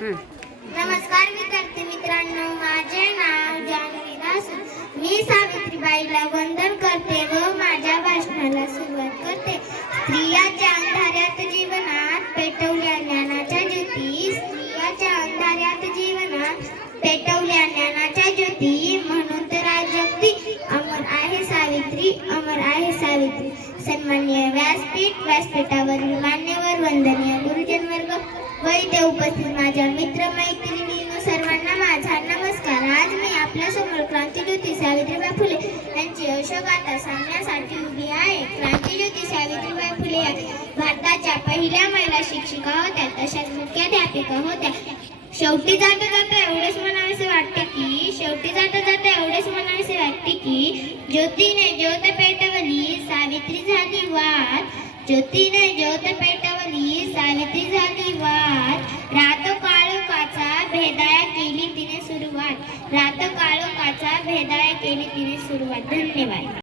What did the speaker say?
नमस्कार विद्यार्थी मित्रांनो, माझे नाव जानवी दास. मी सावित्रीबाईला वंदन करते व माझ्या भाषणाला सुरुवात करते. स्त्रियाच्या अंधाऱ्यात जीवनात पेटवल्या ज्ञानाच्या ज्योती, स्त्रियाच्या अंधाऱ्यात जीवनात पेटवल्या ज्ञानाच्या ज्योती. म्हणून तर आज जगती अमर आहे सावित्री, अमर आहे सावित्री. सन्माननीय व्यासपीठ, व्यासपीठावरील मान्यवर, वंदनीय गुरुजन वर्ग व इथे उपस्थित माझ्या मित्र मैत्रिणींनो, सर्वांना माझा नमस्कार. आज मी आपल्या समोर क्रांतीज्योती सावित्रीबाई फुले यांची यशोगाथा सांगण्यासाठी उभी आहे. क्रांतीज्योती सावित्रीबाई फुले या भारताच्या पहिल्या महिला शिक्षिका होत्या, तशाच मुख्याध्यापिका होत्या. शेवटी जाता जाता एवढेच म्हणावेसे वाटते की ज्योतीने ज्योत पेटवली, सावित्री झाली वाद. ज्योतीने ज्योत पेटवली, सावित्री झाली वाद. रात काळोखाचा भेदाया केली तिने सुरुवात, रात काळोखाचा भेदाया केली तिने सुरुवात. धन्यवाद.